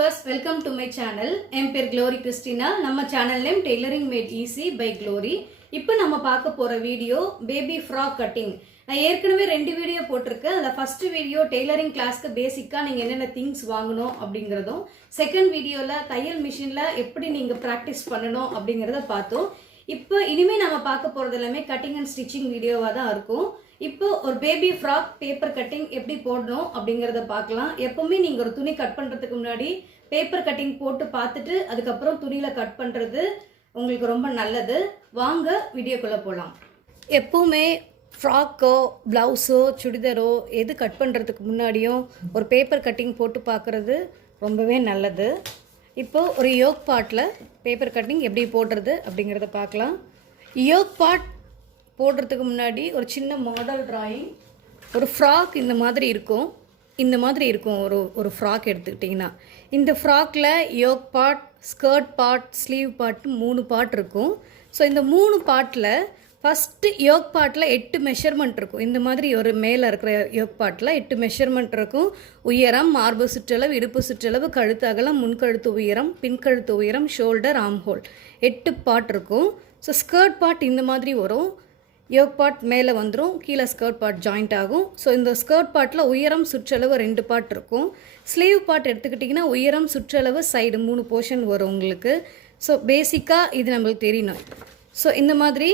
viewers, welcome to my channel. என் பேர் Glory Christinal. நம்ம channel name Tailoring made easy by Glory. இப்போ நம்ம பார்க்க போற வீடியோ பேபி ஃப்ராக் கட்டிங். நான் ஏற்கனவே 2 வீடியோ போட்டிருக்கேன். அந்த ஃபர்ஸ்ட் வீடியோ டெய்லரிங் கிளாஸ்க்கு பேசிக்கா நீங்க என்னென்ன திங்ஸ் வாங்கணும் அப்படிங்கறதும், செகண்ட் வீடியோல தையல் மிஷின்ல எப்படி நீங்க பிராக்டிஸ் பண்ணணும் அப்படிங்கறத பார்த்தோம். இப்போ இனிமே நம்ம பார்க்க போறது எல்லாமே கட்டிங் அண்ட் ஸ்டிச்சிங் வீடியோவா தான் இருக்கும். இப்போ ஒரு பேபி ஃப்ராக் பேப்பர் கட்டிங் எப்படி போடணும் அப்படிங்கறத பார்க்கலாம். எப்பவுமே நீங்க ஒரு துணி கட் பண்றதுக்கு முன்னாடி பேப்பர் கட்டிங் போட்டு பார்த்துட்டு அதுக்கப்புறம் துணியில கட் பண்றது உங்களுக்கு ரொம்ப நல்லது. வாங்க வீடியோக்குள்ள போகலாம். எப்பவுமே ஃப்ராக்கோ ப்ளவுஸோ சுடிதாரோ எது கட் பண்ணுறதுக்கு முன்னாடியும் ஒரு பேப்பர் கட்டிங் போட்டு பார்க்குறது ரொம்பவே நல்லது. இப்போது ஒரு யோக் பார்ட்டில் பேப்பர் கட்டிங் எப்படி போடுறது அப்படிங்கிறத பார்க்கலாம். யோக் பார்ட் போடுறதுக்கு முன்னாடி ஒரு சின்ன மாடல் டிராயிங். ஒரு ஃப்ராக் இந்த மாதிரி இருக்கும், ஒரு ஃப்ராக் எடுத்துக்கிட்டிங்கன்னா இந்த ஃப்ராக்கில் yoke part, skirt part, sleeve part 3 part இருக்கும். ஸோ இந்த 3 பார்ட்டில் ஃபஸ்ட்டு யோக் பார்ட்டில் 8 மெஷர்மெண்ட் இருக்கும். இந்த மாதிரி ஒரு மேலே இருக்கிற யோக் பார்ட்டில் 8 மெஷர்மெண்ட் இருக்கும். உயரம், மார்பு சுற்றளவு, இடுப்பு சுற்றளவு, கழுத்து அகலம், முன்கழுத்து உயரம், பின்கழுத்து உயரம், ஷோல்டர், ஆர்ம் ஹோல் 8 பார்ட் இருக்கும். ஸோ ஸ்கர்ட் பார்ட் இந்த மாதிரி வரும். யோக் பார்ட் மேலே வந்துடும், கீழே ஸ்கர்ட் பார்ட் ஜாயிண்ட் ஆகும். ஸோ இந்த ஸ்கர்ட் பார்ட்டில் உயரம் சுற்றளவு 2 பார்ட் இருக்கும். ஸ்லீவ் பார்ட் எடுத்துக்கிட்டிங்கன்னா உயரம் சுற்றளவு சைடு 3 போர்ஷன் வரும் உங்களுக்கு. ஸோ பேசிக்காக இது நம்மளுக்கு தெரியணும். ஸோ இந்த மாதிரி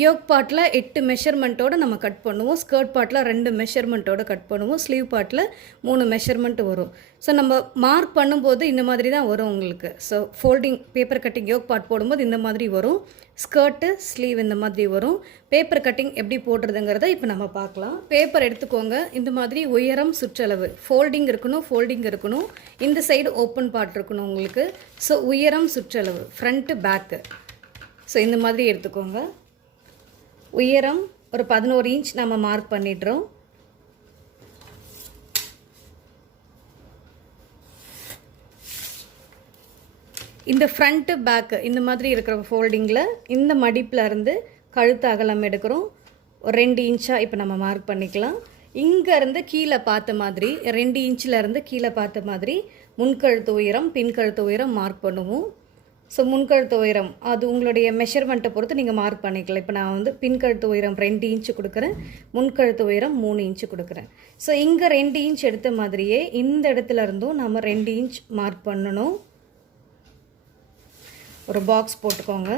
யோக் பார்ட்டில் 8 மெஷர்மெண்ட்டோடு நம்ம கட் பண்ணுவோம். ஸ்கர்ட் பார்ட்டில் 2 மெஷர்மெண்ட்டோடு கட் பண்ணுவோம். ஸ்லீவ் பார்ட்டில் 3 மெஷர்மெண்ட் வரும். ஸோ நம்ம மார்க் பண்ணும்போது இந்த மாதிரி தான் வரும் உங்களுக்கு. So folding paper cutting yoke part போடும்போது இந்த மாதிரி வரும். ஸ்கர்ட்டு, ஸ்லீவ் இந்த மாதிரி வரும். பேப்பர் கட்டிங் எப்படி போடுறதுங்கிறத இப்போ நம்ம பார்க்கலாம். பேப்பர் எடுத்துக்கோங்க. இந்த மாதிரி உயரம் சுற்றளவு ஃபோல்டிங் இருக்கணும். இந்த சைடு ஓப்பன் பார்ட் இருக்கணும் உங்களுக்கு. ஸோ உயரம் சுற்றளவு ஃப்ரண்ட்டு பேக்கு. ஸோ இந்த மாதிரி எடுத்துக்கோங்க. உயரம் ஒரு 11 இன்ச் நம்ம மார்க் பண்ணிடுறோம். இந்த ஃப்ரண்ட்டு பேக்கு இந்த மாதிரி இருக்கிற ஃபோல்டிங்கில் இந்த மடிப்பில் இருந்து கழுத்து அகலம் எடுக்கிறோம். ஒரு 2 இன்ச்சாக இப்போ நம்ம மார்க் பண்ணிக்கலாம். இங்கேருந்து கீழே பார்த்த மாதிரி 2 இன்ச்சிலேருந்து கீழே பார்த்த மாதிரி முன்கழுத்து உயரம், பின்கழுத்து உயரம் மார்க் பண்ணுவோம். ஸோ முன்கழுத்து உயரம் அது உங்களுடைய மெஷர்மெண்ட்டை பொறுத்து நீங்கள் மார்க் பண்ணிக்கலாம். இப்போ நான் பின்கழுத்து உயரம் 2 இன்ச்சு கொடுக்குறேன், முன்கழுத்து உயரம் 3 இன்ச்சு கொடுக்குறேன். ஸோ இங்கே 2 இன்ச் எடுத்த மாதிரியே இந்த இடத்துல இருந்தும் நம்ம 2 இன்ச் மார்க் பண்ணணும். ஒரு பாக்ஸ் போட்டுக்கோங்க.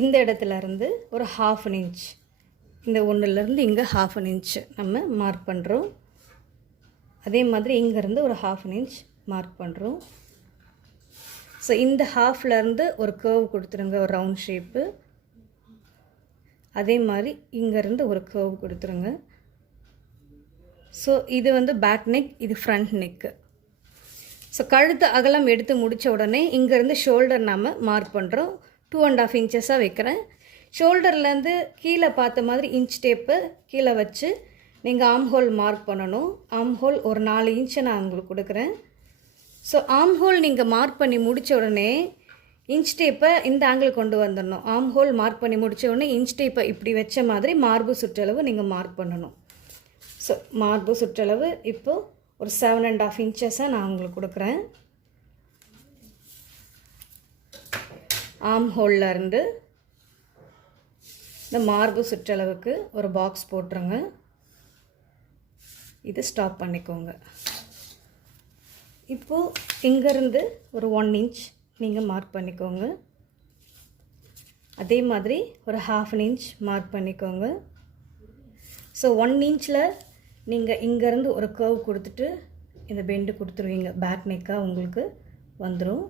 இந்த இடத்துல இருந்து ஒரு 1/2 இன்ச், இந்த ஒன்றுலேருந்து இங்கே 1/2 இன்ச் நம்ம மார்க் பண்ணுறோம். அதே மாதிரி இங்கேருந்து ஒரு 1/2 இன்ச் மார்க் பண்ணுறோம். ஸோ இந்த ஹாஃப்லேருந்து ஒரு கர்வ் கொடுத்துருங்க, ஒரு ரவுண்ட் ஷேப்பு. அதே மாதிரி இங்கேருந்து ஒரு கர்வ் கொடுத்துருங்க. ஸோ இது பேக் நெக், இது ஃப்ரண்ட் நெக்கு. ஸோ கழுத்து அகலம் எடுத்து முடித்த உடனே இங்கேருந்து ஷோல்டர் நாம் மார்க் பண்ணுறோம். 2.5 இன்ச்சஸாக வைக்கிறேன். ஷோல்டர்லேருந்து கீழே பார்த்த மாதிரி இன்ச் டேப்பு கீழே வச்சு நீங்கள் ஆர்ம் ஹோல் மார்க் பண்ணணும். ஆர்ம் ஹோல் ஒரு 4 இன்ச்சை நான் உங்களுக்கு கொடுக்குறேன். ஸோ ஆர்ம் ஹோல் நீங்கள் மார்க் பண்ணி முடித்த உடனே இன்ச் டேப்பை இந்த ஆங்கிள் கொண்டு வந்துடணும். ஆர்ம் ஹோல் மார்க் பண்ணி முடித்த உடனே இன்ச் டேப்பை இப்படி வச்ச மாதிரி மார்பு சுற்றளவு நீங்கள் மார்க் பண்ணணும். ஸோ மார்பு சுற்றளவு இப்போது ஒரு 7.5 இன்ச்சஸாக நான் உங்களுக்கு கொடுக்குறேன். ஆர்ம் ஹோல்லேருந்து இந்த மார்பு சுற்றளவுக்கு ஒரு பாக்ஸ் போட்டுருங்க. இது ஸ்டாப் பண்ணிக்கோங்க. இப்போது இங்கேருந்து ஒரு 1 இன்ச் நீங்கள் மார்க் பண்ணிக்கோங்க. அதே மாதிரி ஒரு 1/2 இன்ச் மார்க் பண்ணிக்கோங்க. ஸோ 1 இன்ச்சில் நீங்கள் இங்கேருந்து ஒரு கர்வ் கொடுத்துட்டு இந்த பெண்டு கொடுத்துருவீங்க. பேக் நெக்காக உங்களுக்கு வந்துடும்.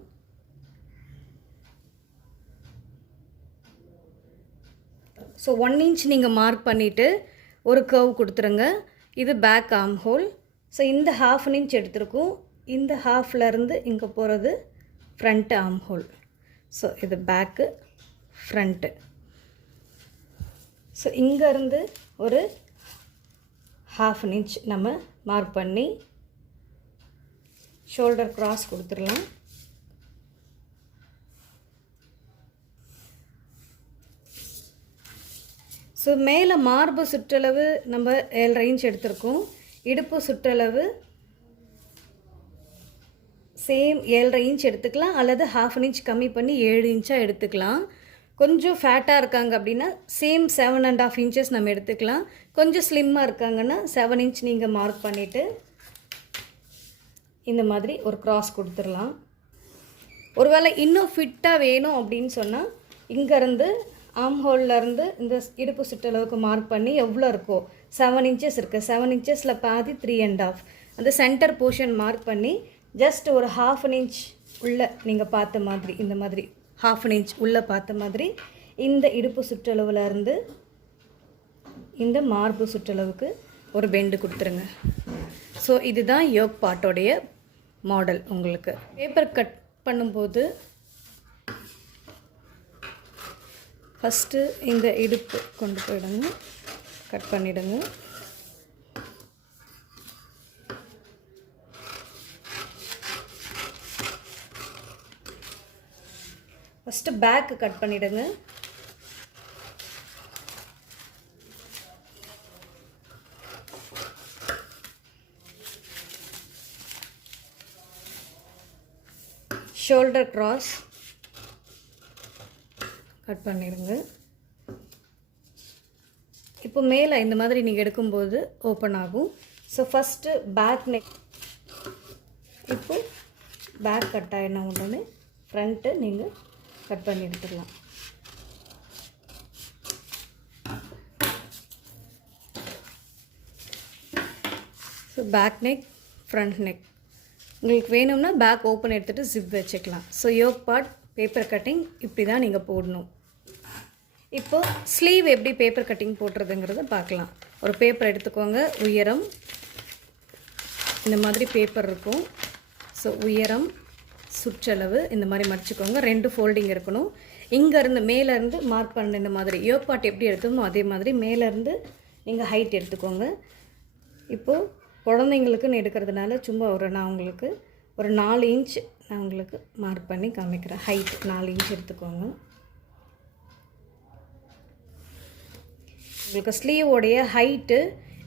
ஸோ 1 இன்ச் நீங்கள் மார்க் பண்ணிவிட்டு ஒரு கர்வ் கொடுத்துருங்க. இது பேக் ஆர்ம் ஹோல். ஸோ இந்த 1/2 இன்ச் எடுத்துருக்கோம். இந்த ஹாஃப்லேருந்து இங்கே போகிறது ஃப்ரண்ட் ஆர்ம் ஹோல். ஸோ இது பேக்கு, ஃப்ரண்ட்டு. ஸோ இங்கேருந்து ஒரு 1/2 இன்ச் நம்ம மார்க் பண்ணி ஷோல்டர் க்ராஸ் கொடுத்துடலாம். ஸோ ஸோ மேலே மார்பு சுற்றளவு நம்ம 7.5 இன்ச் எடுத்திருக்கோம். இடுப்பு சுற்றளவு சேம் 7.5 இன்ச் எடுத்துக்கலாம், அல்லது 1/2 இன்ச் கம்மி பண்ணி 7 இன்ச்சாக எடுத்துக்கலாம். கொஞ்சம் ஃபேட்டாக இருக்காங்க அப்படின்னா சேம் 7.5 இன்ச்சஸ் நம்ம எடுத்துக்கலாம். கொஞ்சம் ஸ்லிம்மாக இருக்காங்கன்னா 7 இன்ச் நீங்கள் மார்க் பண்ணிவிட்டு இந்த மாதிரி ஒரு கிராஸ் கொடுத்துடலாம். ஒருவேளை இன்னும் ஃபிட்டாக வேணும் அப்படின்னு சொன்னால் இங்கேருந்து ஆம்ஹோல்லேருந்து இந்த இடுப்பு சுற்றளவுக்கு மார்க் பண்ணி எவ்வளோ இருக்கோ 7 இன்ச்சஸ் இருக்குது, 7 இன்ச்சஸில் பாதி 3.5 அந்த சென்டர் போர்ஷன் மார்க் பண்ணி ஜஸ்ட் ஒரு 1/2 இன்ச் உள்ள நீங்கள் பார்த்த மாதிரி இந்த மாதிரி 1/2 இன்ச் உள்ளே பார்த்த மாதிரி இந்த இடுப்பு சுற்றளவில் இருந்து இந்த மார்பு சுற்றளவுக்கு ஒரு பெண்டு கொடுத்துருங்க. ஸோ இதுதான் யோக் பார்ட்டோடைய மாடல். உங்களுக்கு பேப்பர் கட் பண்ணும்போது ஃபஸ்ட்டு இந்த இடுப்பு கொண்டு போயிடுங்க, கட் பண்ணிவிடுங்க. ஃபஸ்ட்டு பேக்கு கட் பண்ணிவிடுங்க. ஷோல்டர் கிராஸ் கட் பண்ணிடுங்க. இப்போ மேலே இந்த மாதிரி நீங்கள் எடுக்கும்போது ஓப்பன் ஆகும். ஸோ ஃபஸ்ட்டு பேக் நெக், இப்போ பேக் கட் ஆகின உடனே ஃப்ரண்ட்டு நீங்கள் கட் பண்ணி எடுத்துடலாம். So back neck, front neck உங்களுக்கு வேணும்னா பேக் ஓப்பன் எடுத்துகிட்டு ஜிப் வச்சுக்கலாம். So yoke part paper cutting இப்படி தான் நீங்கள் போடணும். இப்போது ஸ்லீவ் எப்படி பேப்பர் கட்டிங் போடுறதுங்கிறத பார்க்கலாம். ஒரு பேப்பர் எடுத்துக்கோங்க, உயரம் இந்த மாதிரி பேப்பர் இருக்கும். ஸோ உயரம் சுற்றளவு இந்த மாதிரி மடிச்சுக்கோங்க. 2 ஃபோல்டிங் இருக்கணும். இங்கேருந்து மேலேருந்து மார்க் பண்ண இந்த மாதிரி யோக் பார்ட் எப்படி எடுத்தோமோ அதே மாதிரி மேலேருந்து நீங்கள் ஹைட் எடுத்துக்கோங்க. இப்போது குழந்தைங்களுக்குன்னு எடுக்கிறதுனால சும்மா நான் உங்களுக்கு ஒரு 4 இன்ச் நான் உங்களுக்கு மார்க் பண்ணி காமிக்கிறேன். ஹைட் 4 இன்ச் எடுத்துக்கோங்க. உங்களுக்கு ஸ்லீவோடைய ஹைட்டு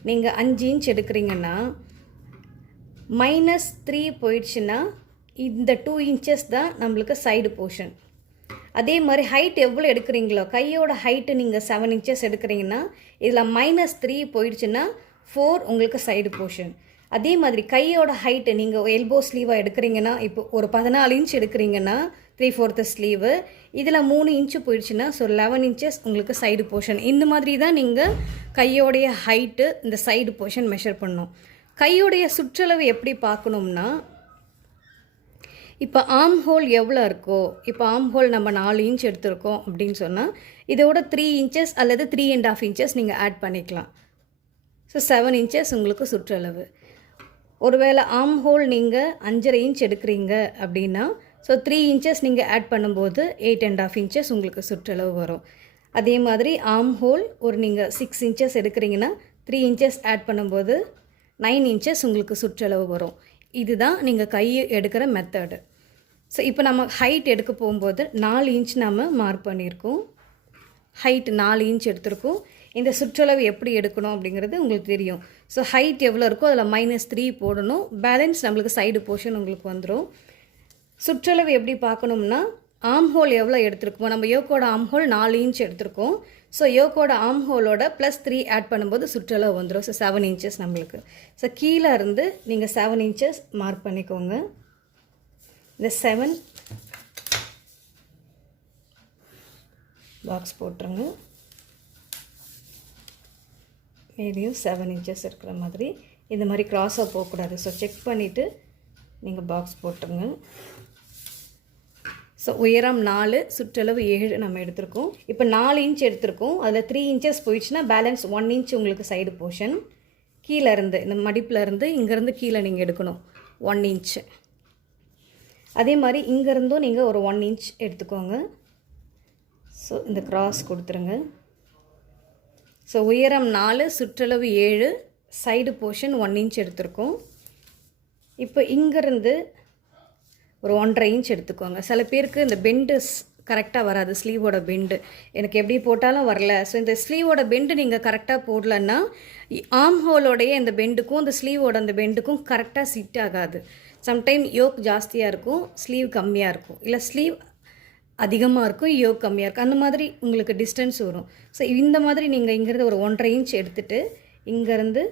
நீங்கள் 5 இன்ச் எடுக்கிறீங்கன்னா -3 போயிடுச்சுன்னா இந்த 2 இன்ச்சஸ் தான் நம்மளுக்கு சைடு போர்ஷன். அதே மாதிரி ஹைட் எவ்வளோ எடுக்கிறீங்களோ, கையோட ஹைட்டு நீங்கள் 7 இன்ச்சஸ் எடுக்கிறீங்கன்னா இதில் -3 போயிடுச்சுன்னா 4 உங்களுக்கு சைடு போர்ஷன். அதே மாதிரி கையோட ஹைட்டு நீங்கள் எல்போ ஸ்லீவாக எடுக்கிறீங்கன்னா, இப்போ ஒரு 14 இன்ச் எடுக்கிறீங்கன்னா 3/4 ஸ்லீவு, இதில் 3 இன்ச்சு போயிடுச்சுன்னா ஸோ 11 இன்ச்சஸ் உங்களுக்கு சைடு போர்ஷன். இந்த மாதிரி தான் நீங்கள் கையோடைய ஹைட்டு இந்த சைடு போர்ஷன் மெஷர் பண்ணணும். கையோடைய சுற்றளவு எப்படி பார்க்கணும்னா, இப்போ ஆர்ம் ஹோல் எவ்வளோ இருக்கோ, இப்போ ஆர்ம் ஹோல் நம்ம 4 இன்ச் எடுத்திருக்கோம் அப்படின்னு சொன்னால் இதோட 3 இன்ச்சஸ் அல்லது 3.5 இன்ச்சஸ் நீங்கள் ஆட் பண்ணிக்கலாம். ஸோ 7 இன்ச்சஸ் உங்களுக்கு சுற்றளவு. ஒருவேளை ஆர்ம் ஹோல் நீங்கள் 5.5 இன்ச் எடுக்கிறீங்க அப்படின்னா ஸோ 3 இன்ச்சஸ் நீங்கள் ஆட் பண்ணும்போது 8.5 இன்ச்சஸ் உங்களுக்கு சுற்றளவு வரும். அதே மாதிரி ஆர்ம் ஹோல் ஒரு நீங்கள் 6 இன்ச்சஸ் எடுக்கிறீங்கன்னா 3 இன்ச்சஸ் ஆட் பண்ணும்போது 9 இன்ச்சஸ் உங்களுக்கு சுற்றளவு வரும். இதுதான் நீங்கள் கை எடுக்கிற மெத்தடு. ஸோ இப்போ நம்ம ஹைட் எடுக்க போகும்போது 4 இன்ச் நம்ம மார்க் பண்ணியிருக்கோம். ஹைட் 4 இன்ச் எடுத்திருக்கோம். இந்த சுற்றளவு எப்படி எடுக்கணும் அப்படிங்கிறது உங்களுக்கு தெரியும். ஸோ ஹைட் எவ்வளோ இருக்கோ அதில் -3 போடணும். பேலன்ஸ் நம்மளுக்கு சைடு போர்ஷன் உங்களுக்கு வந்துடும். சுற்றளவு எப்படி பார்க்கணும்னா, ஆர்ம் ஹோல் எவ்வளோ எடுத்திருக்கோமோ, நம்ம யோக்கோட ஆர்ம் ஹோல் 4 இன்ச் எடுத்திருக்கோம். ஸோ யோக்கோட ஆர்ம் ஹோலோட +3 ஆட் பண்ணும்போது சுற்றளவு வந்துடும். ஸோ 7 இன்ச்சஸ் நம்மளுக்கு. ஸோ கீழே இருந்து நீங்கள் 7 இன்ச்சஸ் மார்க் பண்ணிக்கோங்க. இந்த 7 பாக்ஸ் போட்டுருங்க. மீதியும் 7 இன்ச்சஸ் இருக்கிற மாதிரி இந்த மாதிரி க்ராஸாக போகக்கூடாது. ஸோ செக் பண்ணிவிட்டு நீங்கள் பாக்ஸ் போட்டுருங்க. ஸோ உயரம் 4, சுற்றளவு 7 நம்ம எடுத்திருக்கோம். இப்போ 4 இன்ச் எடுத்திருக்கோம். அதில் 3 இன்ச்சஸ் போயிடுச்சுன்னா பேலன்ஸ் 1 இன்ச் உங்களுக்கு சைடு போர்ஷன். கீழே இருந்து இந்த மடிப்பில் இருந்து இங்கேருந்து கீழே நீங்கள் எடுக்கணும் 1 இன்ச். அதே மாதிரி இங்கேருந்தும் நீங்கள் ஒரு 1 இன்ச் எடுத்துக்கோங்க. ஸோ இந்த கிராஸ் கொடுத்துருங்க. ஸோ உயரம் 4, சுற்றளவு 7, சைடு போர்ஷன் 1 இன்ச் எடுத்திருக்கோம். இப்போ இங்கேருந்து ஒரு 1.5 இன்ச் எடுத்துக்கோங்க. சில பேருக்கு இந்த பெண்டு கரெக்டாக வராது. ஸ்லீவோட பெண்டு எனக்கு எப்படி போட்டாலும் வரல. ஸோ இந்த ஸ்லீவோட பெண்டு நீங்கள் கரெக்டாக போடலன்னா ஆர்ம் ஹோலோடைய இந்த பெண்டுக்கும் இந்த ஸ்லீவோட அந்த பெண்டுக்கும் கரெக்டாக சிட் ஆகாது. சம்டைம் யோக் ஜாஸ்தியாக இருக்கும், ஸ்லீவ் கம்மியாக இருக்கும், இல்லை ஸ்லீவ் அதிகமாக இருக்கும், யோக் கம்மியாக இருக்கும். அந்த மாதிரி உங்களுக்கு டிஸ்டன்ஸ் வரும். ஸோ இந்த மாதிரி நீங்கள் இங்கேருந்து ஒரு 1.5 இன்ச் எடுத்துகிட்டு இங்கேருந்து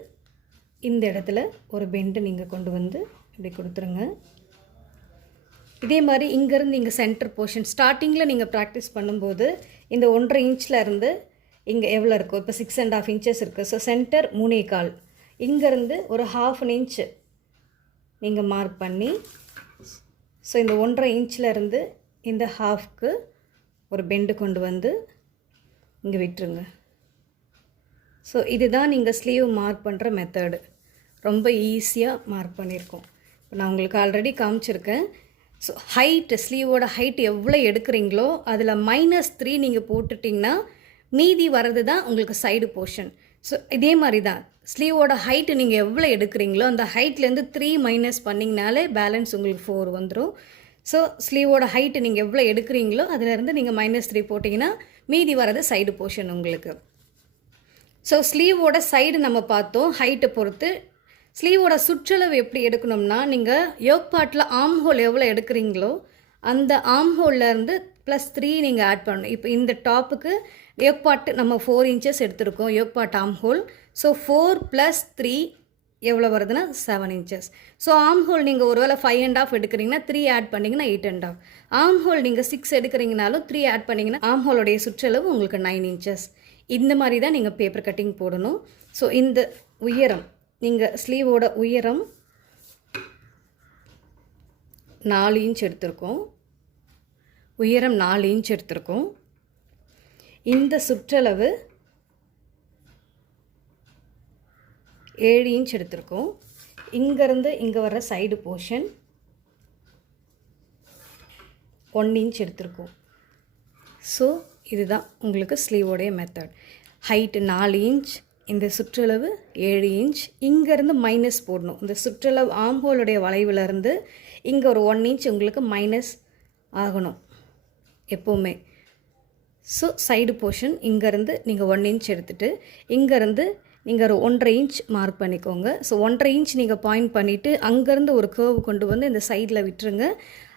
இந்த இடத்துல ஒரு பெண்டு நீங்கள் கொண்டு வந்து இப்படி கொடுத்துருங்க. இதே மாதிரி இங்கேருந்து நீங்கள் சென்டர் போர்ஷன் ஸ்டார்டிங்கில் நீங்கள் ப்ராக்டிஸ் பண்ணும்போது இந்த 1.5 இன்ச்சில் இருந்து இங்கே எவ்வளோ இருக்கும், இப்போ 6.5 இன்ச்சஸ் இருக்குது. ஸோ சென்டர் 3.25, இங்கேருந்து ஒரு 1/2 இன்ச்சு நீங்கள் மார்க் பண்ணி, ஸோ இந்த 1.5 இன்ச்சில் இருந்து இந்த ஹாஃப்க்கு ஒரு பெண்டு கொண்டு வந்து இங்கே விட்டுருங்க. ஸோ இதுதான் நீங்கள் ஸ்லீவ் மார்க் பண்ணுற மெத்தடு. ரொம்ப ஈஸியாக மார்க் பண்ணியிருக்கோம். இப்போ நான் உங்களுக்கு ஆல்ரெடி காமிச்சிருக்கேன். ஸோ ஹைட்டு, ஸ்லீவோட ஹைட் எவ்வளோ எடுக்கிறீங்களோ அதில் -3 நீங்கள் போட்டுட்டிங்கன்னா மீதி வர்றது தான் உங்களுக்கு சைடு போர்ஷன். ஸோ இதே மாதிரி தான் ஸ்லீவோட ஹைட்டு நீங்கள் எவ்வளோ எடுக்கிறீங்களோ அந்த ஹைட்லேருந்து 3 மைனஸ் பண்ணிங்கனாலே பேலன்ஸ் உங்களுக்கு 4 வந்துடும். ஸோ ஸ்லீவோட ஹைட்டு நீங்கள் எவ்வளோ எடுக்கிறீங்களோ அதிலேருந்து நீங்கள் -3 போட்டிங்கன்னா மீதி வர்றது சைடு போர்ஷன் உங்களுக்கு. ஸோ ஸ்லீவோட சைடு நம்ம பார்த்தோம் ஹைட்டை பொறுத்து. ஸ்லீவோட சுற்றளவு எப்படி எடுக்கணும்னா, நீங்கள் யோக் பார்ட்டில் ஆர்ம் ஹோல் எவ்வளோ எடுக்கிறீங்களோ அந்த ஆர்ம் ஹோல்லேருந்து +3 நீங்கள் ஆட் பண்ணணும். இப்போ இந்த டாப்புக்கு யோக் பார்ட்டு நம்ம 4 இன்ச்சஸ் எடுத்திருக்கோம், yoke part armhole. So 4 + 3 எவ்வளோ வருதுன்னா 7 இன்ச்சஸ். ஸோ ஆர்ம் ஹோல் நீங்கள் ஒருவேளை 5.5 எடுக்கிறீங்கன்னா 3 ஆட் பண்ணிங்கன்னா 8.5. ஆர்ம் ஹோல் நீங்கள் 6 எடுக்கிறீங்கனாலும் 3 ஆட் பண்ணிங்கன்னா ஆர்ம் ஹோலோடைய சுற்றளவு உங்களுக்கு 9 இன்ச்சஸ். இந்த மாதிரி தான் நீங்கள் பேப்பர் கட்டிங் போடணும். ஸோ இந்த உயரம், நீங்கள் ஸ்லீவோட உயரம் 4 இன்ச் எடுத்திருக்கோம், உயரம் 4 இன்ச் எடுத்திருக்கோம். இந்த சுற்றளவு 7 இன்ச் எடுத்திருக்கோம். இங்கேருந்து இங்கே வர சைடு போர்ஷன் 1 இன்ச் எடுத்திருக்கோம். ஸோ இதுதான் உங்களுக்கு ஸ்லீவோடைய மெத்தட். ஹைட்டு 4 இன்ச், இந்த சுற்றளவு 7 இன்ச். இங்கேருந்து மைனஸ் போடணும். இந்த சுற்றளவு ஆர்ம் ஹோலுடைய வளைவிலேருந்து இங்கே ஒரு 1 இன்ச் உங்களுக்கு மைனஸ் ஆகணும் எப்போவுமே. ஸோ சைடு போர்ஷன் இங்கேருந்து நீங்கள் 1 இன்ச் எடுத்துகிட்டு இங்கேருந்து நீங்கள் ஒரு 1.5 இன்ச் மார்க் பண்ணிக்கோங்க. ஸோ 1.5 இன்ச் நீங்கள் பாயிண்ட் பண்ணிவிட்டு அங்கேருந்து ஒரு கர்வ் கொண்டு வந்து இந்த சைடில் விட்டுருங்க.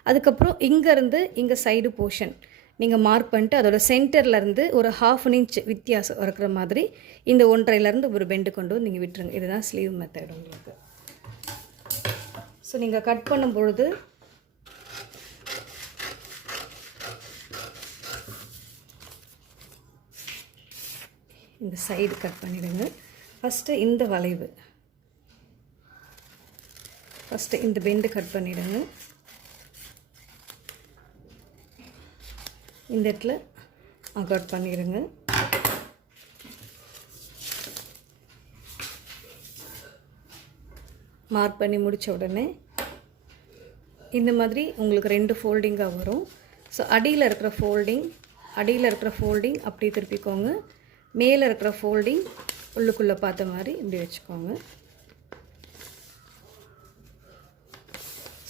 அதுக்கப்புறம் இங்கேருந்து இங்கே சைடு போர்ஷன் நீங்கள் மார்க் பண்ணிட்டு அதோட சென்டர்லேருந்து ஒரு 1/2 இன்ச் வித்தியாசம் இருக்கிற மாதிரி இந்த 1.5லேருந்து ஒரு பெண்டு கொண்டு வந்து நீங்கள் விட்டுருங்க. இதுதான் ஸ்லீவ் மெத்தட் உங்களுக்கு. ஸோ நீங்கள் கட் பண்ணும் பொழுது இந்த சைடு கட் பண்ணிவிடுங்க. ஃபஸ்ட்டு இந்த வளைவு, ஃபஸ்ட்டு இந்த பெண்டு கட் பண்ணிவிடுங்க. இந்த இடத்துல கட் பண்ணிடுங்க. மார்க் பண்ணி முடித்த உடனே இந்த மாதிரி உங்களுக்கு 2 ஃபோல்டிங்காக வரும். ஸோ அடியில் இருக்கிற ஃபோல்டிங் அப்படி திருப்பிக்கோங்க. மேலே இருக்கிற ஃபோல்டிங் உள்ளுக்குள்ளே பார்த்த மாதிரி இப்படி வச்சுக்கோங்க.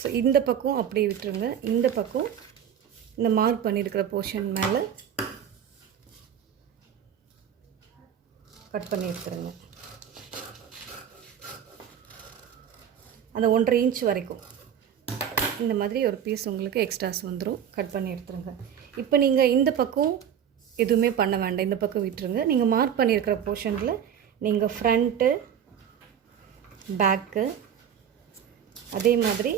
ஸோ இந்த பக்கம் அப்படியே விட்டுருங்க. இந்த பக்கம் இந்த மார்க் பண்ணியிருக்கிற போர்ஷன் மேலே கட் பண்ணி எடுத்துருங்க. அந்த 1.5 இன்ச் வரைக்கும் இந்த மாதிரி ஒரு பீஸ் உங்களுக்கு எக்ஸ்ட்ராஸ் வந்துடும். கட் பண்ணி எடுத்துருங்க. இப்போ நீங்கள் இந்த பக்கம் எதுவுமே பண்ண வேண்டாம், இந்த பக்கம் விட்டுருங்க. நீங்கள் மார்க் பண்ணியிருக்கிற போர்ஷனில் நீங்கள் ஃப்ரண்ட்டு, பேக்கு, அதே மாதிரி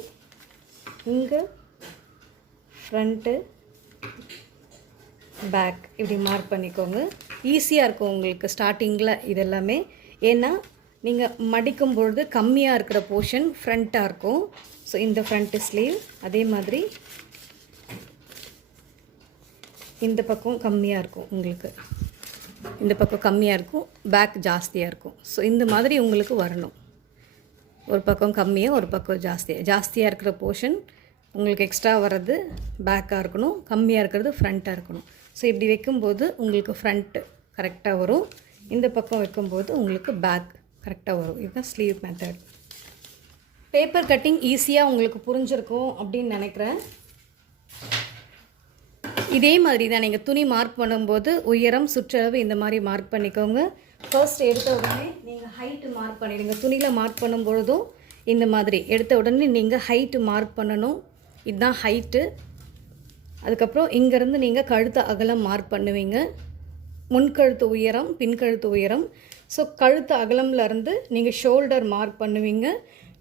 இங்கே ஃப்ரண்ட்டு, பேக் இப்படி மார்க் பண்ணிக்கோங்க. ஈஸியாக இருக்கும் உங்களுக்கு ஸ்டார்டிங்கில் இதெல்லாமே. ஏன்னா நீங்கள் மடிக்கும் பொழுது கம்மியாக இருக்கிற போர்ஷன் ஃப்ரண்ட்டாக இருக்கும். ஸோ இந்த ஃப்ரண்ட்டு ஸ்லீவ், அதே மாதிரி இந்த பக்கம் கம்மியாக இருக்கும் உங்களுக்கு, இந்த பக்கம் கம்மியாக இருக்கும், பேக் ஜாஸ்தியாக இருக்கும். ஸோ இந்த மாதிரி உங்களுக்கு வரணும். ஒரு பக்கம் கம்மியாக ஒரு பக்கம் ஜாஸ்தியாக இருக்கிற போர்ஷன் உங்களுக்கு எக்ஸ்ட்ரா வர்றது பேக்காக இருக்கணும், கம்மியாக இருக்கிறது ஃப்ரண்ட்டாக இருக்கணும். ஸோ இப்படி வைக்கும்போது உங்களுக்கு ஃப்ரண்ட்டு கரெக்டாக வரும், இந்த பக்கம் வைக்கும்போது உங்களுக்கு பேக் கரெக்டாக வரும். இதுதான் ஸ்லீவ் மெத்தட். பேப்பர் கட்டிங் ஈஸியாக உங்களுக்கு புரிஞ்சிருக்கும் அப்படின்னு நினைக்கிறேன். இதே மாதிரி தான் நீங்கள் துணி மார்க் பண்ணும்போது உயரம் சுற்றளவு இந்த மாதிரி மார்க் பண்ணிக்கோங்க. ஃபர்ஸ்ட் எடுத்த உடனே நீங்கள் ஹைட்டு மார்க் பண்ணிடுங்க. துணியில் மார்க் பண்ணும்பொழுதும் இந்த மாதிரி எடுத்த உடனே நீங்கள் ஹைட்டு மார்க் பண்ணணும். இதுதான் ஹைட்டு. அதுக்கப்புறம் இங்கேருந்து நீங்கள் கழுத்து அகலம் மார்க் பண்ணுவீங்க. முன்கழுத்து உயரம், பின்கழுத்து உயரம். ஸோ கழுத்து அகலம்லேருந்து நீங்கள் ஷோல்டர் மார்க் பண்ணுவீங்க.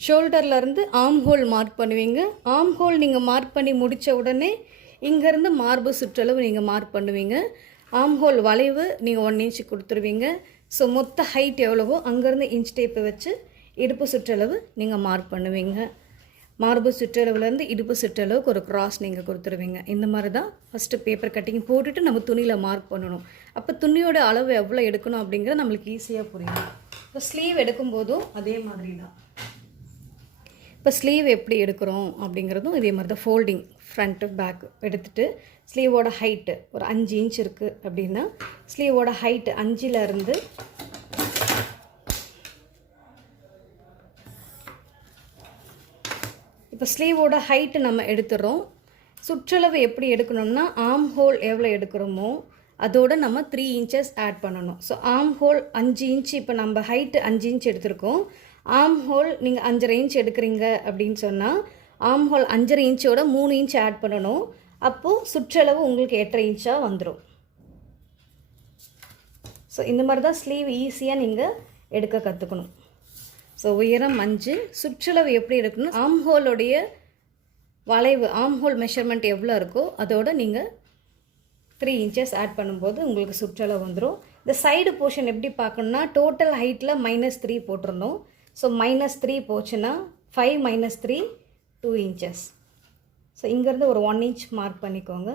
ஷோல்டர்லேருந்து ஆர்ம் ஹோல் மார்க் பண்ணுவீங்க. ஆர்ம் ஹோல் நீங்கள் மார்க் பண்ணி முடித்த உடனே இங்கேருந்து மார்பு சுற்றளவு நீங்கள் மார்க் பண்ணுவீங்க. ஆர்ம் ஹோல் வளைவு நீங்கள் 1 இன்ச் கொடுத்துருவீங்க. ஸோ மொத்த ஹைட் எவ்வளவோ அங்கேருந்து இன்ச் டேப்பை வச்சு இடுப்பு சுற்றளவு நீங்கள் மார்க் பண்ணுவீங்க. மார்பு சுற்றளவுலேருந்து இடுப்பு சுற்றளவுக்கு ஒரு கிராஸ் நீங்கள் கொடுத்துருவீங்க. இந்த மாதிரி தான் ஃபஸ்ட்டு பேப்பர் கட்டிங் போட்டுட்டு நம்ம துணியில் மார்க் பண்ணணும். அப்போ துணியோட அளவு எவ்வளோ எடுக்கணும் அப்படிங்கிறது நம்மளுக்கு ஈஸியாக புரியும். இப்போ ஸ்லீவ் எடுக்கும்போதும் அதே மாதிரி தான். இப்போ ஸ்லீவ் எப்படி எடுக்கிறோம் அப்படிங்கிறதும் இதே மாதிரி தான். ஃபோல்டிங் ஃப்ரண்ட்டு பேக் எடுத்துகிட்டு ஸ்லீவோட ஹைட்டு ஒரு 5 இன்ச் இருக்குது அப்படின்னா ஸ்லீவோட ஹைட்டு 5லேருந்து இப்போ ஸ்லீவோட ஹைட்டு நம்ம எடுத்துகிறோம். சுற்றளவு எப்படி எடுக்கணும்னா ஆர்ம் ஹோல் எவ்வளோ எடுக்கிறோமோ அதோடு நம்ம 3 இன்ச்சஸ் ஆட் பண்ணணும். ஸோ ஆர்ம் ஹோல் 5 இன்ச், இப்போ நம்ம ஹைட்டு 5 இன்ச் எடுத்திருக்கோம். ஆர்ம் ஹோல் நீங்கள் 5.5 இன்ச் எடுக்கிறீங்க அப்படின்னு சொன்னால் ஆர்ம் ஹோல் 5.5 இன்ச்சோட 3 இன்ச் ஆட் பண்ணணும். அப்போது சுற்றளவு உங்களுக்கு 8.5 இன்ச்சாக வந்துடும். ஸோ இந்த மாதிரி தான் ஸ்லீவ் ஈஸியாக நீங்கள் எடுக்க கற்றுக்கணும். ஸோ உயரம் 5, சுற்றளவு எப்படி எடுக்கணும், ஆர்ம் ஹோலுடைய வளைவு, ஆர்ம் ஹோல் மெஷர்மெண்ட் எவ்வளோ இருக்கோ அதோடு நீங்கள் 3 இன்ச்சஸ் ஆட் பண்ணும்போது உங்களுக்கு சுற்றளவு வந்துடும். இந்த சைடு போர்ஷன் எப்படி பார்க்கணுன்னா டோட்டல் ஹைட்டில் -3 போட்டிருந்தோம். ஸோ -3 போச்சுன்னா 5 - 3 2 இன்ச்சஸ். ஸோ இங்கேருந்து ஒரு 1 இன்ச் மார்க் பண்ணிக்கோங்க.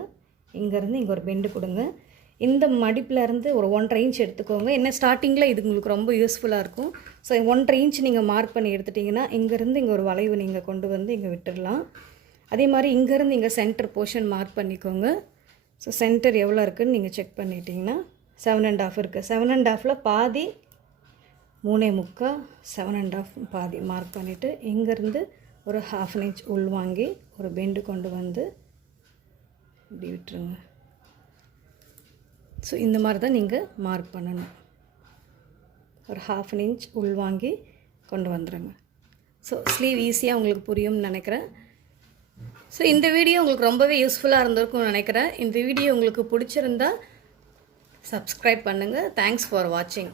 இங்கேருந்து இங்கே ஒரு பெண்டு கொடுங்க. இந்த மடிப்பிலேருந்து ஒரு 1.5 இன்ச் எடுத்துக்கோங்க. என்ன ஸ்டார்டிங்கில் இது உங்களுக்கு ரொம்ப யூஸ்ஃபுல்லாக இருக்கும். ஸோ 1.5 இன்ச் நீங்கள் மார்க் பண்ணி எடுத்துட்டிங்கன்னா இங்கேருந்து இங்கே ஒரு வளைவு நீங்கள் கொண்டு வந்து இங்கே விட்டுடலாம். அதே மாதிரி இங்கேருந்து இங்கே சென்டர் போர்ஷன் மார்க் பண்ணிக்கோங்க. ஸோ சென்டர் எவ்வளோ இருக்குதுன்னு நீங்கள் செக் பண்ணிட்டீங்கன்னா 7.5 இருக்குது. 7.5ல் பாதி 3.75, 7.5 பாதி மார்க் பண்ணிவிட்டு இங்கேருந்து ஒரு 1/2 இன்ச் உள் வாங்கி ஒரு பெண்டு கொண்டு வந்து இப்படி விட்டுருங்க. ஸோ இந்த மாதிரி தான் நீங்கள் மார்க் பண்ணணும். ஒரு 1/2 இன்ச் உள் வாங்கி கொண்டு வந்துடுங்க. ஸோ ஸ்லீவ் ஈஸியாக உங்களுக்கு புரியும்னு நினைக்கிறேன். ஸோ இந்த வீடியோ உங்களுக்கு ரொம்பவே யூஸ்ஃபுல்லாக இருந்திருக்கும்னு நினைக்கிறேன். இந்த வீடியோ உங்களுக்கு பிடிச்சிருந்தா சப்ஸ்கிரைப் பண்ணுங்கள். தேங்க்ஸ் ஃபார் வாட்சிங்.